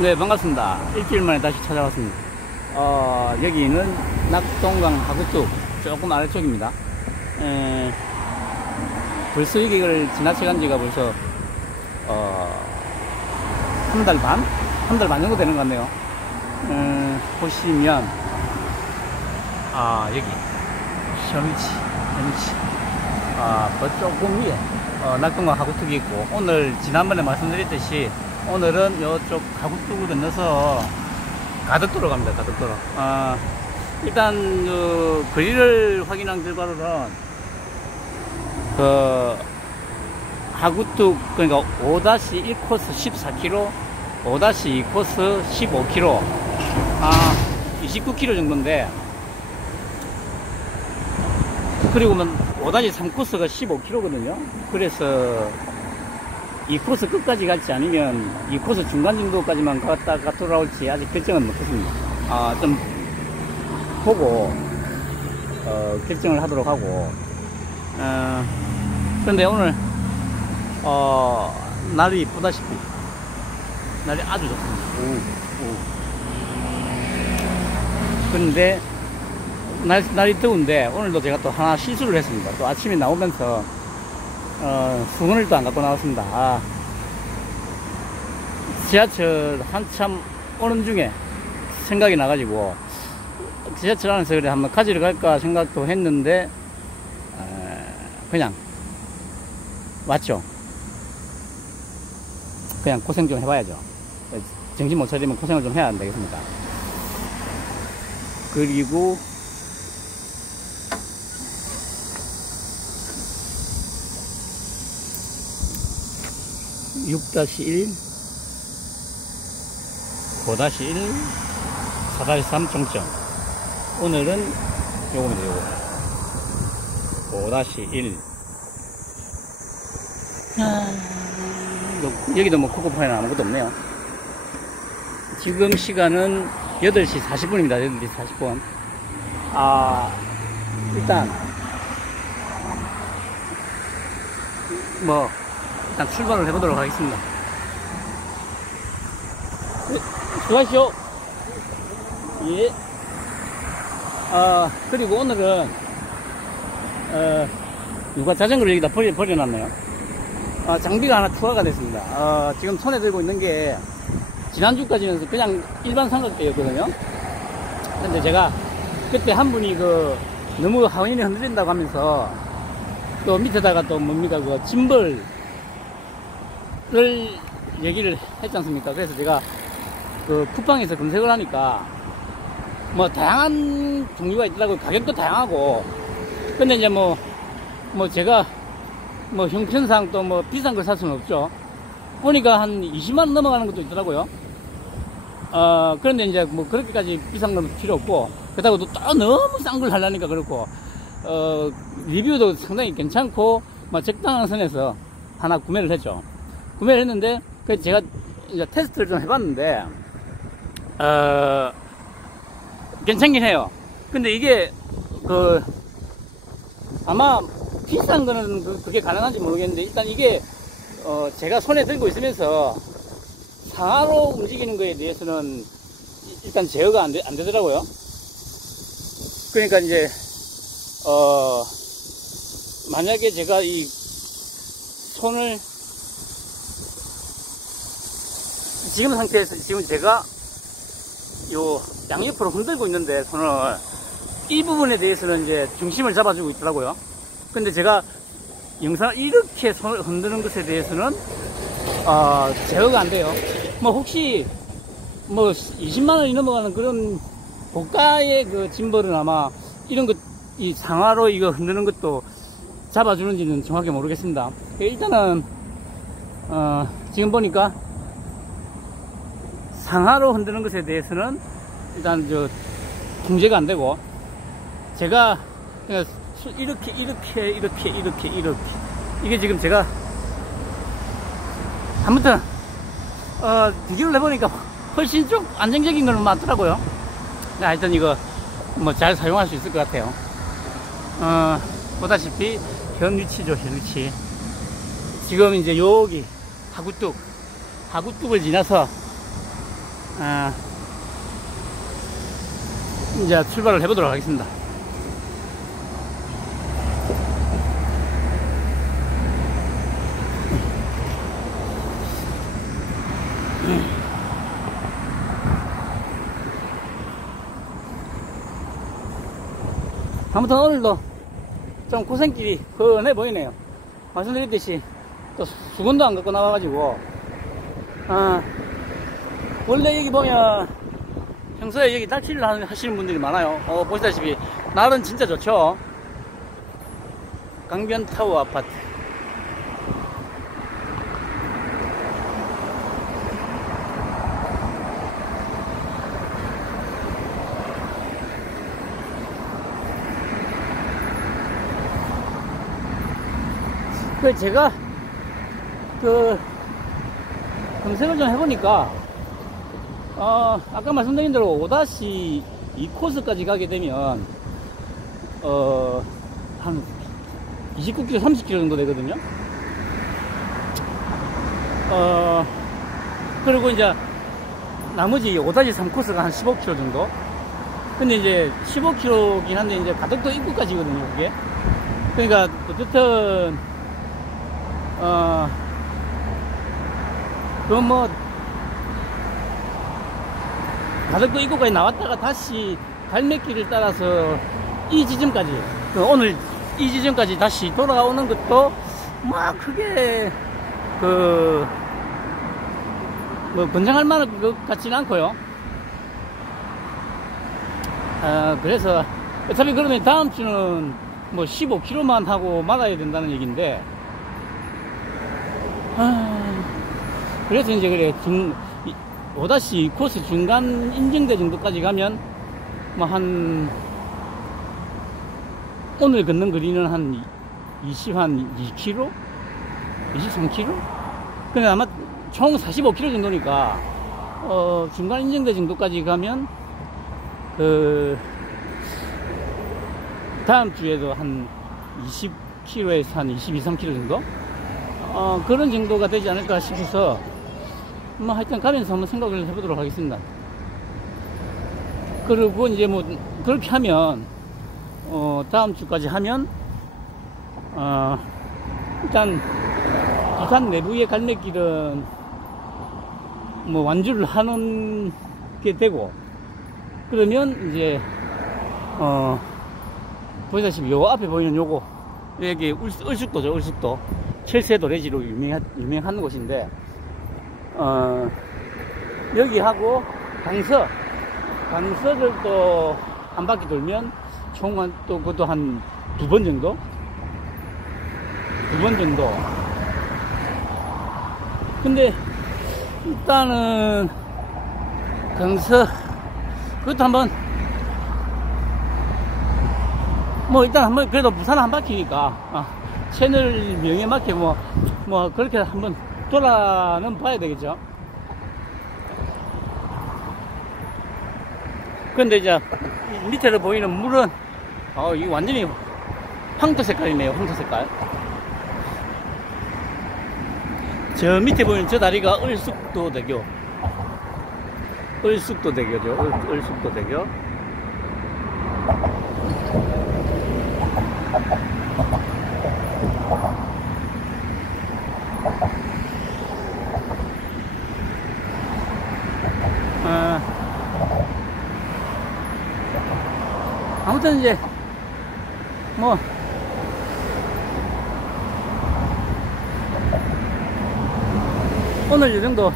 네, 반갑습니다. 일주일 만에 다시 찾아왔습니다. 여기는 낙동강 하구뚝 조금 아래쪽입니다. 벌써 여기를 지나쳐간 지가 벌써 한 달 반? 한 달 반 정도 되는 것 같네요. 보시면 여기 현위치 조금 위에 낙동강 하구뚝이 있고, 오늘 지난번에 말씀드렸듯이 오늘은 이쪽 하구뚝을 건너서 가덕도로 갑니다. 가덕도로. 일단 거리를 확인한 결과로는 하구뚝, 그러니까 5-1 코스 14km, 5-2 코스 15km, 29km 정도인데, 그리고 5-3 코스가 15km거든요. 그래서 이 코스 끝까지 갈지 아니면 이 코스 중간 정도까지만 갔다가 돌아올지 아직 결정은 못했습니다. 좀 보고 결정을 하도록 하고, 그런데 오늘 날이 이쁘다시피 날이 아주 좋습니다. 그런데 날이 더운데 오늘도 제가 또 하나 실수를 했습니다. 또 아침에 나오면서 수건을 또 안 갖고 나왔습니다. 지하철 한참 오는 중에 생각이 나가지고 지하철 안에서 그래 한번 가지러 갈까 생각도 했는데 그냥 왔죠. 그냥 고생 좀 해봐야죠. 정신 못 차리면 고생을 좀 해야 안 되겠습니까? 그리고 6-1, 5-1, 4-3 종점. 오늘은 요겁니다. 요거 5-1. 여기도 뭐 코코파에는 아무것도 없네요. 지금 시간은 8시 40분입니다. 8시 40분. 일단 일단 출발을 해보도록 하겠습니다. 수고하시오. 예. 그리고 오늘은 누가 자전거를 여기다 버려놨네요. 장비가 하나 추가가 됐습니다. 지금 손에 들고 있는 게 지난주까지는 그냥 일반 삼각대였거든요. 근데 제가 그때 한 분이 너무 하원이 흔들린다고 하면서 또 밑에다가 또 뭡니까 짐벌을 얘기를 했지 않습니까? 그래서 제가 쿠팡에서 검색을 하니까 다양한 종류가 있더라고요. 가격도 다양하고. 근데 이제 제가 형편상 또 비싼 걸 살 수는 없죠. 보니까 한 20만원 넘어가는 것도 있더라고요. 그런데 이제 그렇게까지 비싼 건 필요 없고, 그렇다고 또 너무 싼 걸 하려니까 그렇고, 리뷰도 상당히 괜찮고, 적당한 선에서 하나 구매를 했죠. 구매를 했는데, 제가 이제 테스트를 좀 해봤는데, 괜찮긴 해요. 근데 이게, 아마 비싼 거는 그게 가능한지 모르겠는데, 일단 이게, 제가 손에 들고 있으면서 상하로 움직이는 거에 대해서는 일단 제어가 안 되더라고요. 그러니까 이제, 만약에 제가 이 손을 지금 상태에서 지금 제가 요 양옆으로 흔들고 있는데 손을 이 부분에 대해서는 이제 중심을 잡아주고 있더라고요. 근데 제가 영상을 이렇게 손을 흔드는 것에 대해서는 제어가 안 돼요. 혹시 20만원이 넘어가는 그런 고가의 짐벌은 아마 이런 것, 이 상하로 이거 흔드는 것도 잡아주는지는 정확히 모르겠습니다. 일단은 지금 보니까 상하로 흔드는 것에 대해서는 일단 통제가 안 되고, 제가 그냥 이렇게 이게 지금 제가 아무튼 비교를 해보니까 훨씬 좀 안정적인 건 맞더라고요. 하여튼 이거 잘 사용할 수 있을 것 같아요. 보다시피 현 위치죠. 현 위치. 지금 이제 여기 하구뚝을 지나서 이제 출발을 해보도록 하겠습니다. 아무튼 오늘도 좀 고생길이 훤해 보이네요. 말씀드렸듯이 또 수건도 안 갖고 나와가지고 원래 여기 보면 평소에 여기 낚시를 하시는 분들이 많아요. 보시다시피 날은 진짜 좋죠. 강변타워 아파트. 그 제가 검색을 좀 해보니까 아까 말씀드린 대로 5-2 코스까지 가게 되면 한 29km 30km 정도 되거든요. 그리고 이제 나머지 5-3 코스가 한 15km 정도. 근데 이제 15km긴 한데 이제 가덕도 입구까지거든요, 그게. 그러니까 어쨌든 그건 뭐 가덕도 입구까지 나왔다가 다시 갈매길을 따라서 이 지점까지, 오늘 이 지점까지 다시 돌아오는 것도 막 크게 뭐 권장할 만한 것 같지는 않고요. 그래서 어차피 그러면 다음 주는 뭐 15km만 하고 말아야 된다는 얘기인데, 그래서 이제 그래 5-2 코스 중간 인증대 정도까지 가면 뭐 오늘 걷는 거리는 한 2km? 23km? 근데 아마 총 45km 정도니까 중간 인증대 정도까지 가면 다음 주에도 한 20km에서 한 22-23km 정도? 그런 정도가 되지 않을까 싶어서 뭐 하여튼 가면서 한번 생각을 해보도록 하겠습니다. 그리고 이제 뭐 그렇게 하면 다음 주까지 하면 일단 부산 내부의 갈매길은 뭐 완주를 하는 게 되고, 그러면 이제 보시다시피 요 앞에 보이는 요거 여기 을숙도죠. 을숙도 첼세 도래지로 유명한 곳인데, 여기하고 강석을 또 한 바퀴 돌면 총 또 그것도 한 2번 정도? 2번 정도. 근데 일단은 강석 그것도 한번 뭐 일단 한번 그래도 부산 한 바퀴니까 채널 명에 맞게 뭐 그렇게 한번 돌아는 봐야 되겠죠. 근데 이제 밑에로 보이는 물은 이게 완전히 황토 색깔이네요. 황토 색깔. 저 밑에 보이는 저 다리가 을숙도대교. 을숙도대교죠. 을숙도대교. 아무튼 이제 뭐 오늘 이 정도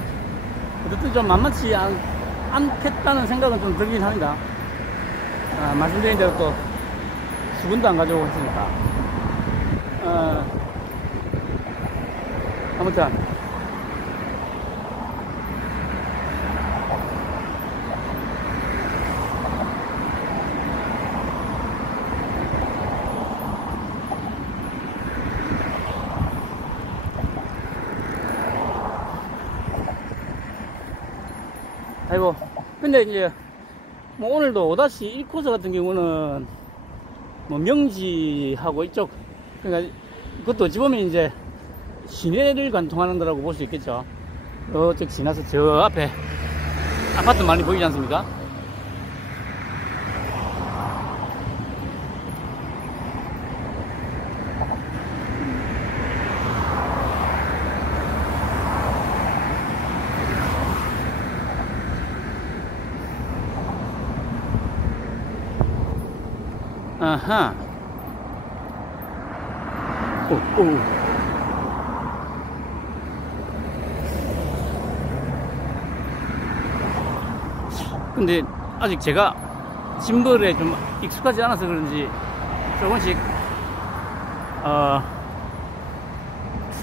어쨌든 좀 만만치 않겠다는 생각은 좀 들긴 합니다. 말씀드린 대로 또 수건도 안 가져오고 했으니까. 아무튼 아이고, 근데 이제 뭐 오늘도 5-1 코스 같은 경우는 뭐 명지하고 이쪽, 그러니까 그것도 어찌 보면 이제 시내를 관통하는 거라고 볼 수 있겠죠. 저쪽 지나서 저 앞에 아파트 많이 보이지 않습니까? 아하. 오. 근데 아직 제가 짐벌에 좀 익숙하지 않아서 그런지 조금씩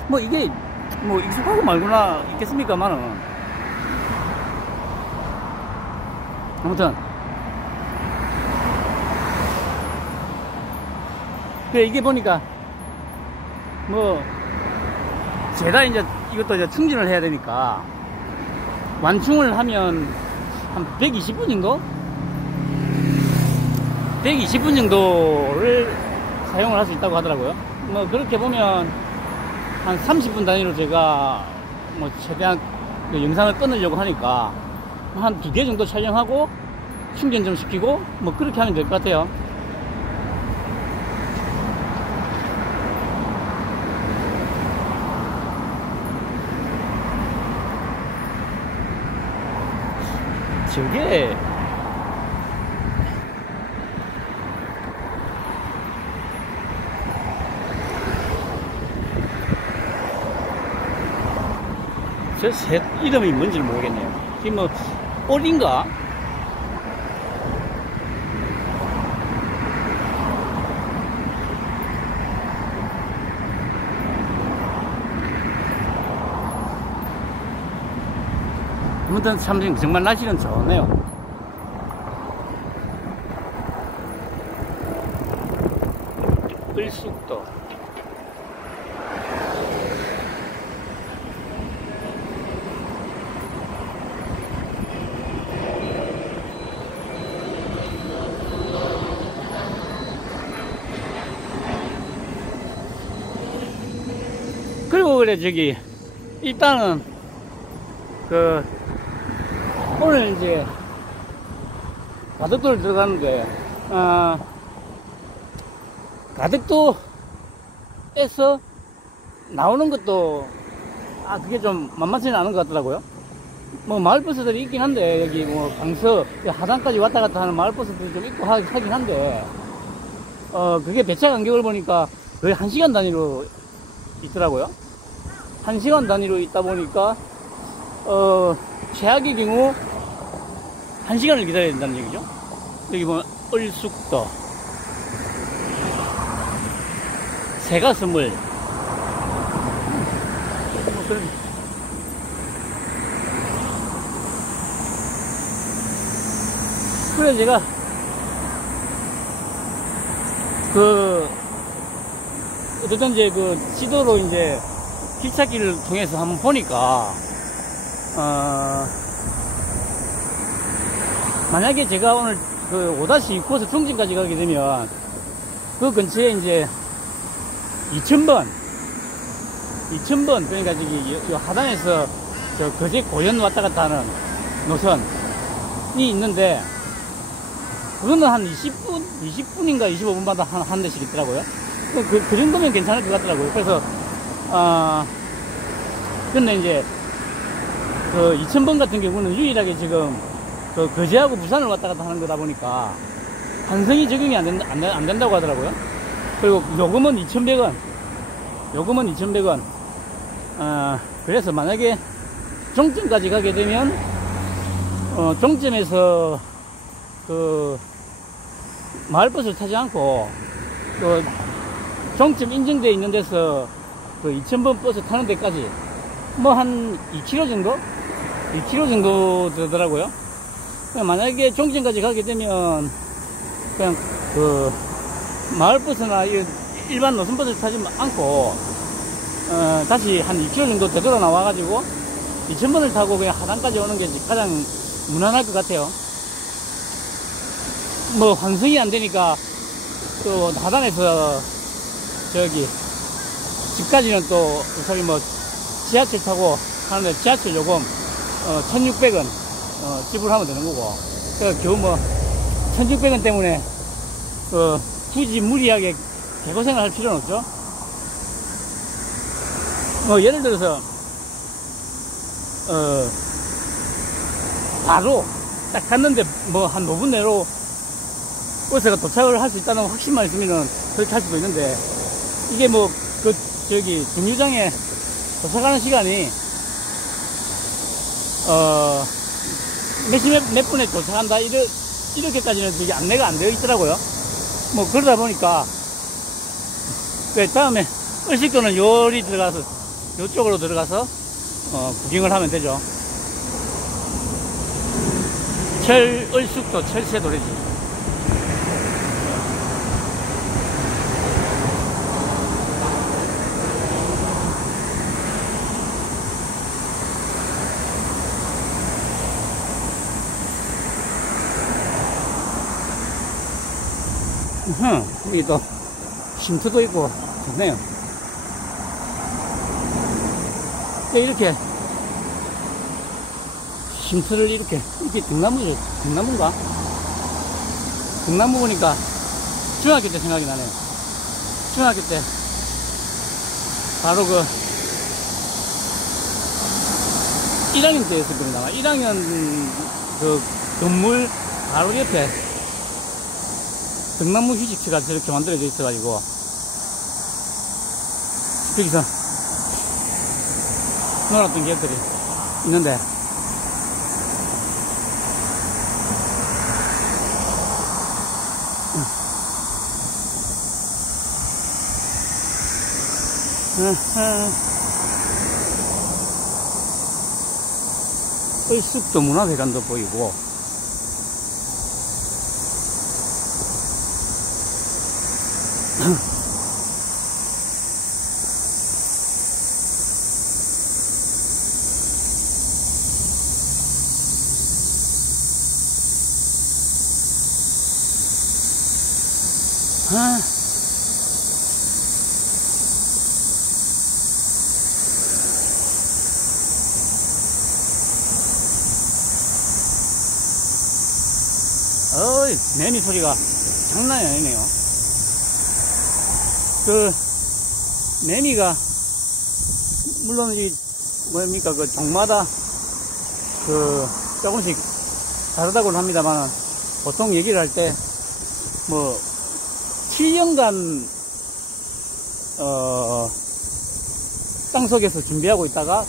뭐 이게 뭐 익숙하고 말구나 있겠습니까만은 아무튼 그래 이게 보니까 뭐 제가 이제 이것도 이제 충전을 해야 되니까 완충을 하면 한 120분 정도? 120분 정도를 사용을 할 수 있다고 하더라고요. 뭐 그렇게 보면 한 30분 단위로 제가 뭐 최대한 그 영상을 끊으려고 하니까 한 2개 정도 촬영하고 충전 좀 시키고 뭐 그렇게 하면 될 것 같아요. 저게 저 새 이름이 뭔지를 모르겠네요. 지금 뭐 올인가? 아무튼 참 정말 날씨는 좋네요. 을숙도 그리고 그래 저기 일단은 그 오늘 이제 가덕도를 들어가는데 가덕도에서 나오는 것도 그게 좀 만만치는 않은 것 같더라고요. 뭐 마을버스들이 있긴 한데 여기 뭐 강서 하단까지 왔다 갔다 하는 마을버스들이 좀 있고 하긴 한데 그게 배차 간격을 보니까 거의 1시간 단위로 있더라고요. 1시간 단위로 있다 보니까 최악의 경우 1시간을 기다려야 된다는 얘기죠. 여기 보면 을숙도 새가스물 그래 제가 어쨌든 이제 그 지도로 이제 길찾기를 통해서 한번 보니까 만약에 제가 오늘 그 5-2 코스 중진까지 가게 되면 그 근처에 이제 2000번 그러니까 저기 하단에서 저 거제 고현 왔다 갔다 하는 노선이 있는데 그거는 한 20분인가 25분마다 한 대씩 있더라고요. 그 정도면 괜찮을 것 같더라고요. 그래서 근데 이제 그 2000번 같은 경우는 유일하게 지금 그 거제하고 부산을 왔다 갔다 하는 거다 보니까 환승이 적용이 안 된다고 하더라고요. 그리고 요금은 2,100원. 그래서 만약에 종점까지 가게 되면 종점에서 그 마을버스를 타지 않고 그 종점 인증되어 있는 데서 그 2000번 버스 타는 데까지 뭐 한 2km 정도? 2km 정도 되더라고요. 만약에 종점까지 가게 되면 그냥 그 마을버스나 일반 노선버스를 타지 않고 다시 한 2km 정도 되돌아 나와가지고 2000번을 타고 그냥 하단까지 오는 게 가장 무난할 것 같아요. 뭐 환승이 안 되니까 또 하단에서 저기 집까지는 또 어차피 뭐 지하철 타고 하는데 지하철 요금 1600원 지불하면 되는 거고. 겨우 뭐, 1600원 때문에, 굳이 무리하게 개고생을 할 필요는 없죠. 예를 들어서, 바로 딱 갔는데 뭐 한 5분 내로 버스가 도착을 할 수 있다는 확신만 있으면은 그렇게 할 수도 있는데, 이게 뭐, 정류장에 도착하는 시간이, 몇 분에 도착한다, 이렇게까지는 되게 안내가 안 되어 있더라고요. 뭐, 그러다 보니까, 다음에, 을식도는 요쪽으로 들어가서, 구경을 하면 되죠. 을숙도 철새도래지. 여기 또 쉼터도 있고 좋네요. 이렇게 쉼터를 이게 등나무죠. 등나무인가? 등나무 보니까 중학교 때 생각이 나네요. 중학교 때 바로 1학년 때였을 겁니다. 1학년 건물 바로 옆에 등나무 휴식지가 저렇게 만들어져 있어가지고, 여기서 놀았던 기억들이 있는데, 을숙도 문화회관도 보이고, 매미 소리가 장난이 아니네요. 매미가, 물론 종마다 조금씩 다르다고는 합니다만, 보통 얘기를 할 때, 7년간, 땅속에서 준비하고 있다가,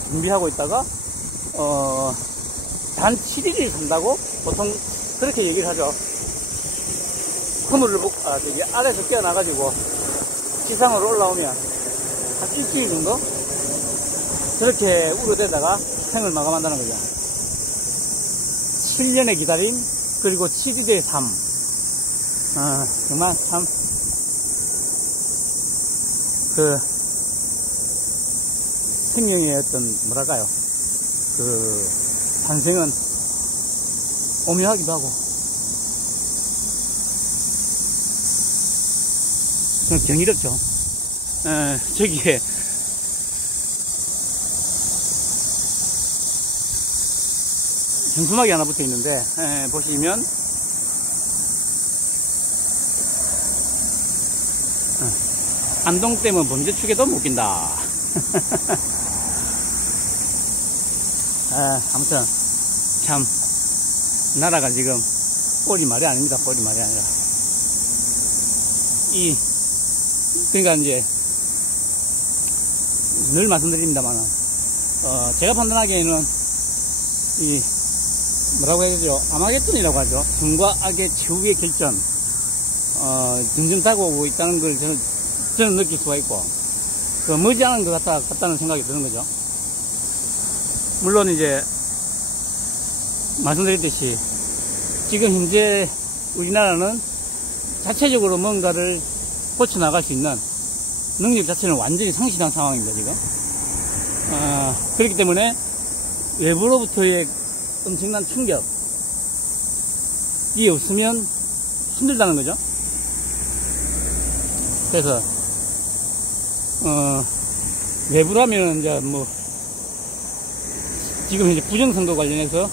단 7일을 산다고 보통 그렇게 얘기를 하죠. 그물을 아래에서 깨어나가지고 지상으로 올라오면 한 일주일 정도? 저렇게 우려대다가 생을 마감한다는 거죠. 7년의 기다림, 그리고 7일의 삶. 정말 참, 생명의 뭐랄까요. 탄생은 오묘하기도 하고, 경이롭죠. 저기에, 현수막이 하나 붙어 있는데, 보시면, 안동댐은 범죄축에도 못 낀다. 아무튼, 참, 나라가 지금, 꼴이 말이 아닙니다. 꼴이 말이 아니라. 그러니까 이제, 늘 말씀드립니다만, 제가 판단하기에는, 뭐라고 해야 되죠? 아마겟돈이라고 하죠. 선과 악의 최후의 결전, 점점 다가오고 있다는 걸 저는 느낄 수가 있고, 머지않은 것 같다는 생각이 드는 거죠. 물론 이제, 말씀드렸듯이, 지금 현재 우리나라는 자체적으로 뭔가를 고쳐나갈 수 있는 능력 자체는 완전히 상실한 상황입니다, 지금. 그렇기 때문에 외부로부터의 엄청난 충격이 없으면 힘들다는 거죠. 그래서, 외부라면 이제 지금 현재 부정선거 관련해서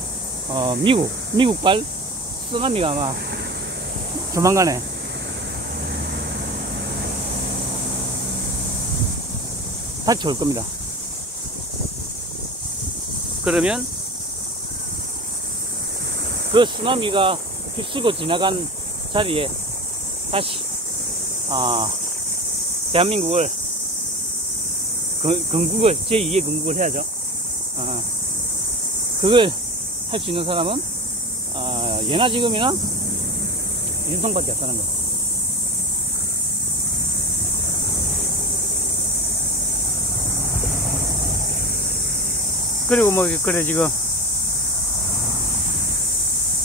미국발 쓰나미가 아마 조만간에 닥쳐올 겁니다. 그러면 그 쓰나미가 휩쓰고 지나간 자리에 다시 대한민국을 건국을 제2의 건국을 해야죠. 그걸 할 수 있는 사람은 예나 지금이나 윤석밖에 없다는 거. 그리고 뭐 그래 지금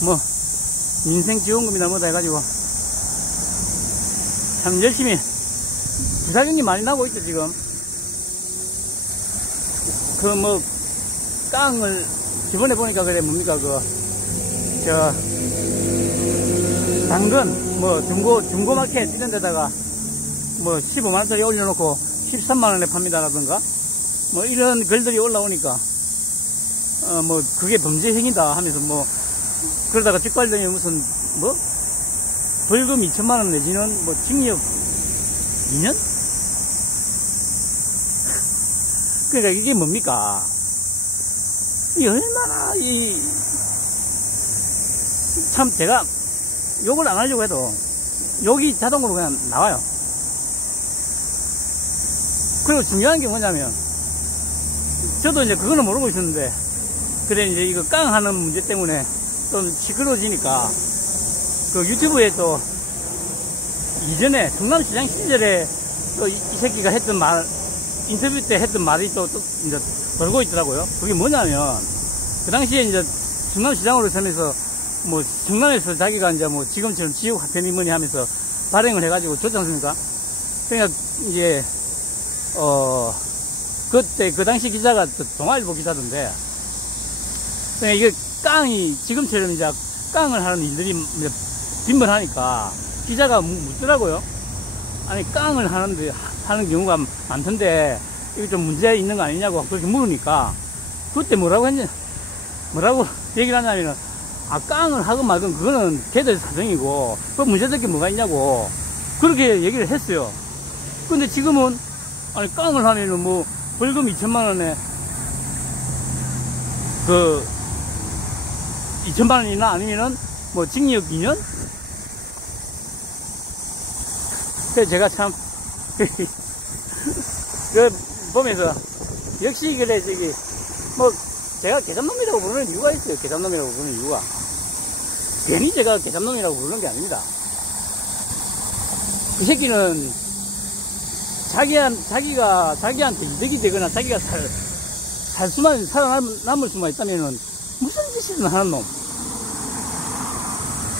뭐 민생지원금이나 뭐다 해가지고 참 열심히 부작용이 많이 나고 있죠 지금. 그 뭐 깡을 이번에 보니까 그래 뭡니까 당근 뭐 중고마켓 이런 데다가 뭐 15만원짜리 올려놓고 13만원에 팝니다라든가 뭐 이런 글들이 올라오니까 뭐 그게 범죄 행위다 하면서 뭐 그러다가 직발되면 무슨 뭐 벌금 2천만원 내지는 뭐 징역 2년? 그러니까 이게 뭡니까? 이 얼마나 참 제가 욕을 안 하려고 해도 욕이 자동으로 그냥 나와요. 그리고 중요한 게 뭐냐면 저도 이제 그거는 모르고 있었는데 그래 이제 이거 깡 하는 문제 때문에 좀 시끄러워지니까 그 유튜브에 또 이전에 성남시장 시절에 또 이 새끼가 했던 말 인터뷰 때 했던 말이 또 이제 돌고 있더라고요. 그게 뭐냐면 그 당시에 이제 성남시장으로 서면서 뭐 성남에서 자기가 이제 뭐 지금처럼 지역 화폐니 뭐니 하면서 발행을 해가지고 줬지 않습니까? 그러니까 이제 그때 그 당시 기자가 동아일보 기자던데 그러니까 이게 깡이 지금처럼 이제 깡을 하는 일들이 빈번하니까 기자가 묻더라고요. 아니 깡을 하는 경우가 많던데 이거 좀 문제 있는 거 아니냐고 그렇게 물으니까 그때 뭐라고 얘기를 하냐면은 깡을 하건 말건 그거는 걔들 사정이고 그 문제될 게 뭐가 있냐고 그렇게 얘기를 했어요. 근데 지금은 아니 깡을 하면은 뭐 벌금 2천만원에 그 2천만원이나 아니면은 뭐 징역 2년? 그래서 제가 참 그 보면서 역시 그래 저기 뭐 제가 계잡놈이라고 부르는 이유가 있어요. 계잡놈이라고 부르는 이유가 괜히 제가 계잡놈이라고 부르는 게 아닙니다. 그 새끼는 자기한테 이득이 되거나 자기가 살아남을 수만 있다면은 무슨 짓이든 하는 놈.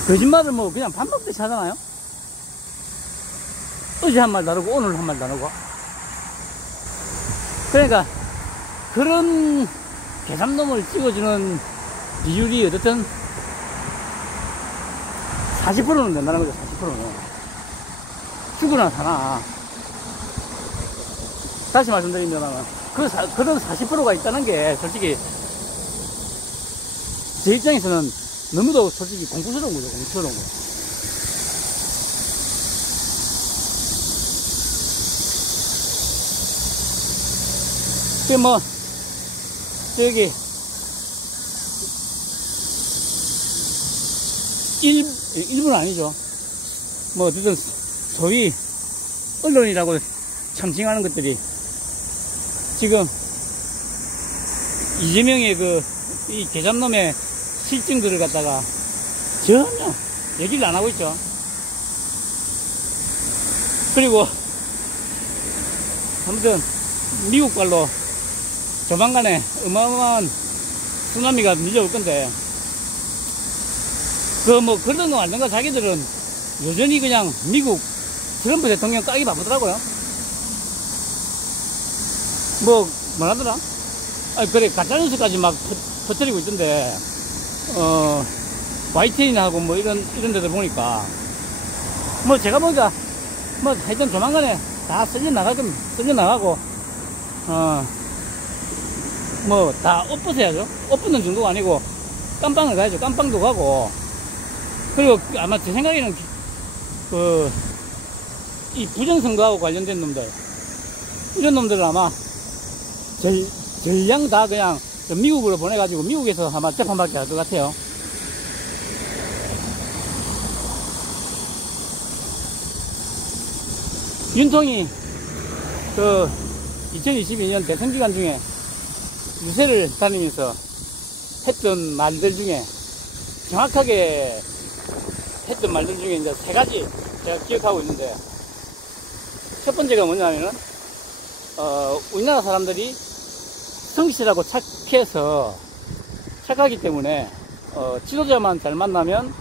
거짓말을 뭐 그냥 밥 먹듯이 하잖아요. 어제 한 말 다르고 오늘 한 말 다르고. 그러니까 그런 계산놈을 찍어주는 비율이 어쨌든 40%는 된다는 거죠. 40%는 죽으나 사나. 다시 말씀드리면 그런 40%가 있다는 게 솔직히 제 입장에서는 너무도 솔직히 공부스러운 거죠. 공부스러운 거. 그 뭐 저기 일부는 아니죠. 뭐 어쨌든 소위 언론이라고 참칭하는 것들이 지금 이재명의 이 계잡놈의 실증들을 갖다가 전혀 얘기를 안 하고 있죠. 그리고 아무튼 미국발로 조만간에 어마어마한 쓰나미가 밀려올 건데 뭐 그런 거 말든가 자기들은 여전히 그냥 미국 트럼프 대통령 까기 바쁘더라고요. 뭐라더라? 그래 가짜뉴스까지 막 퍼뜨리고 있던데 YTN하고 뭐 이런 데들 보니까 뭐 제가 보니까 뭐 하여튼 조만간에 다 쓸려나가고 뭐 다 엎어서야죠. 엎는 정도가 아니고 깜빵을 가야죠. 깜빵도 가고. 그리고 아마 제 생각에는 이 부정선거하고 관련된 놈들, 이런 놈들은 아마 전량 다 그냥 미국으로 보내가지고 미국에서 아마 재판받게 할 것 같아요. 윤통이 2022년 대선 기간 중에 유세를 다니면서 했던 말들 중에, 정확하게 했던 말들 중에 이제 3가지 제가 기억하고 있는데, 첫 번째가 뭐냐면은 우리나라 사람들이 성실하고 착하기 때문에 지도자만 잘 만나면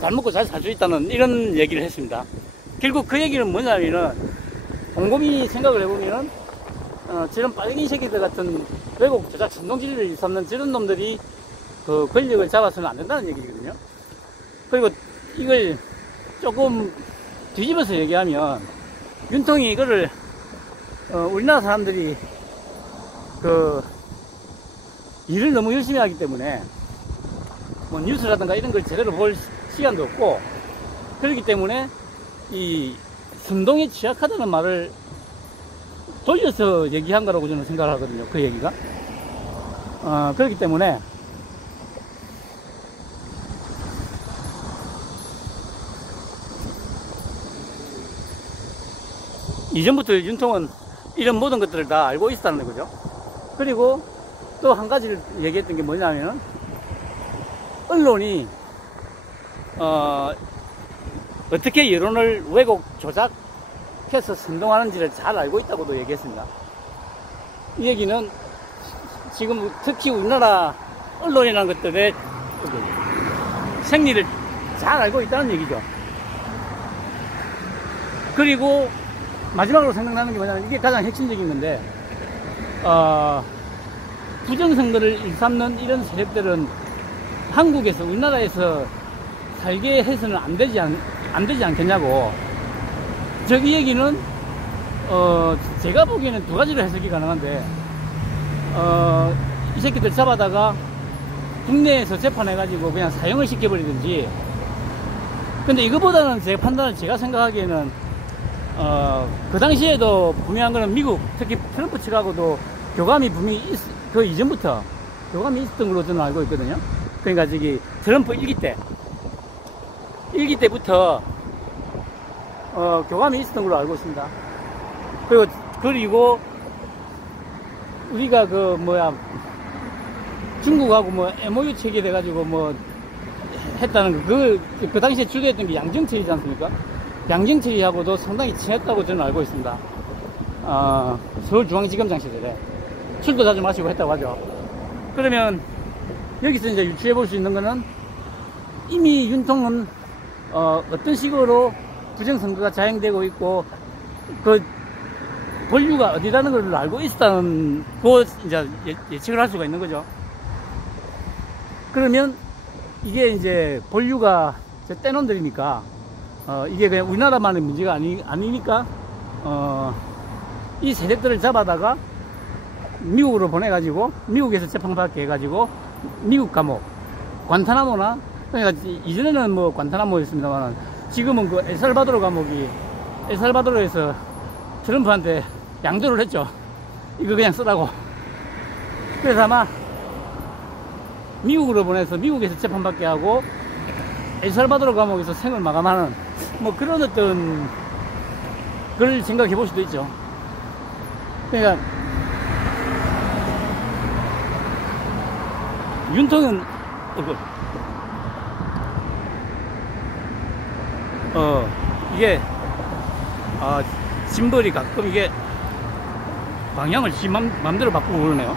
잘 먹고 잘 살 수 있다는 이런 얘기를 했습니다. 결국 그 얘기는 뭐냐면은, 곰곰이 생각을 해보면은 저런 빨갱이 새끼들 같은 왜곡 조작 선동질을 일삼는 저런 놈들이 그 권력을 잡아서는 안 된다는 얘기거든요. 그리고 이걸 조금 뒤집어서 얘기하면, 윤통이 이거를 우리나라 사람들이 일을 너무 열심히 하기 때문에 뭐 뉴스라든가 이런 걸 제대로 볼 시간도 없고, 그렇기 때문에 이 선동에 취약하다는 말을 돌려서 얘기한 거라고 저는 생각을 하거든요. 그 얘기가. 그렇기 때문에 이전부터 윤통은 이런 모든 것들을 다 알고 있었다는 거죠. 그리고 또 한 가지를 얘기했던 게 뭐냐면은, 언론이 어떻게 여론을 왜곡 조작해서 선동하는지를 잘 알고 있다고도 얘기했습니다. 이 얘기는 지금 특히 우리나라 언론이라는 것들의 생리를 잘 알고 있다는 얘기죠. 그리고 마지막으로 생각나는 게 뭐냐면, 이게 가장 핵심적인 건데, 부정선거를 일삼는 이런 세력들은 한국에서, 우리나라에서 살게 해서는 안 되지 않겠냐고. 이 얘기는 제가 보기에는 2가지로 해석이 가능한데, 이 새끼들 잡아다가 국내에서 재판해가지고 그냥 사형을 시켜버리든지, 근데 이거보다는 제 판단을, 제가 생각하기에는 그 당시에도 분명한 거는 미국, 특히 트럼프 측하고도 교감이 분명히 그 이전부터 교감이 있었던 걸로 저는 알고 있거든요. 그러니까 트럼프 1기 때부터 교감이 있었던 걸로 알고 있습니다. 그리고 우리가 중국하고 MOU 체결해가지고 했다는 그 당시에 주도했던 게 양정철이지 않습니까? 양정철이하고도 상당히 친했다고 저는 알고 있습니다. 서울중앙지검장 시절에 술도 자주 마시고 했다고 하죠. 그러면 여기서 이제 유추해 볼 수 있는 거는, 이미 윤통은 어떤 식으로 부정선거가 자행되고 있고 그 본류가 어디라는 걸 알고 있었다는 거 이제 예측을 할 수가 있는 거죠. 그러면 이게 이제 본류가 떼놈들이니까 이게 그냥 우리나라만의 문제가 아니니까 이 세력들을 잡아다가 미국으로 보내가지고 미국에서 재판받게 해가지고 미국 감옥, 관타나모나, 그러니까 이전에는 관타나모였습니다만 지금은 그 엘살바도르 감옥이, 엘살바도르에서 트럼프한테 양도를 했죠. 이거 그냥 쓰라고. 그래서 아마 미국으로 보내서 미국에서 재판받게 하고 엘살바도르 감옥에서 생을 마감하는 그런 어떤 걸 생각해 볼 수도 있죠. 그러니까 윤통은 이게 짐벌이 가끔 이게 방향을 지 맘대로 바꾸고 그러네요.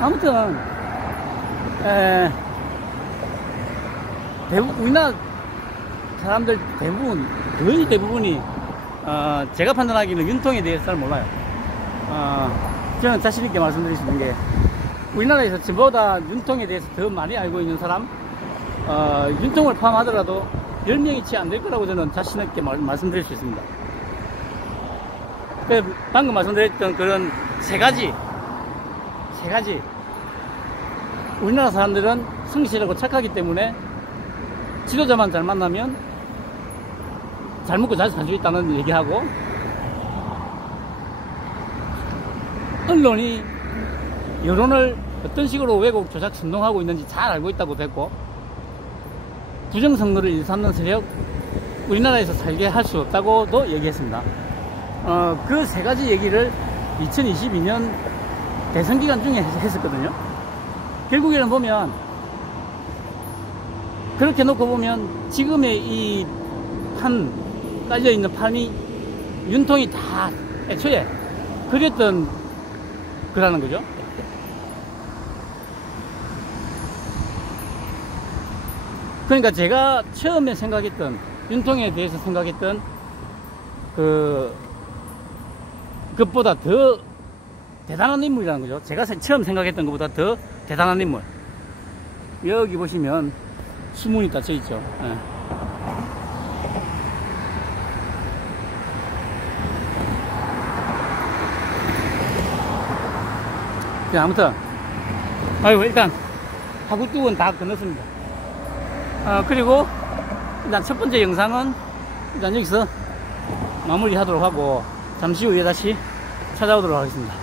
아무튼 우리나라 사람들 거의 대부분이 제가 판단하기는 윤통에 대해서 잘 몰라요. 저는 자신있게 말씀드릴 수 있는 게, 우리나라에서 저보다 윤통에 대해서 더 많이 알고 있는 사람, 윤통을 포함하더라도 10명이 채 안 될 거라고 저는 자신있게 말씀드릴 수 있습니다. 방금 말씀드렸던 그런 세 가지. 우리나라 사람들은 성실하고 착하기 때문에 지도자만 잘 만나면 잘 먹고 잘 살 수 있다는 얘기하고, 언론이 여론을 어떤 식으로 왜곡 조작 선동하고 있는지 잘 알고 있다고 했고, 부정선거를 일삼는 세력 우리나라에서 살게 할 수 없다고도 얘기했습니다. 그 세 가지 얘기를 2022년 대선 기간 중에 했었거든요. 결국에는 보면, 그렇게 놓고 보면 지금의 이 깔려있는 판이 윤통이 다 애초에 그렸던 거라는 거죠. 그러니까 제가 처음에 생각했던, 윤통에 대해서 생각했던 그것보다 더 대단한 인물이라는 거죠. 제가 처음 생각했던 것보다 더 대단한 인물. 여기 보시면 수문이 닫혀 있죠. 예. 아무튼 일단 하구뚝은 다 건넜습니다. 그리고 일단 첫 번째 영상은 일단 여기서 마무리 하도록 하고, 잠시 후에 다시 찾아오도록 하겠습니다.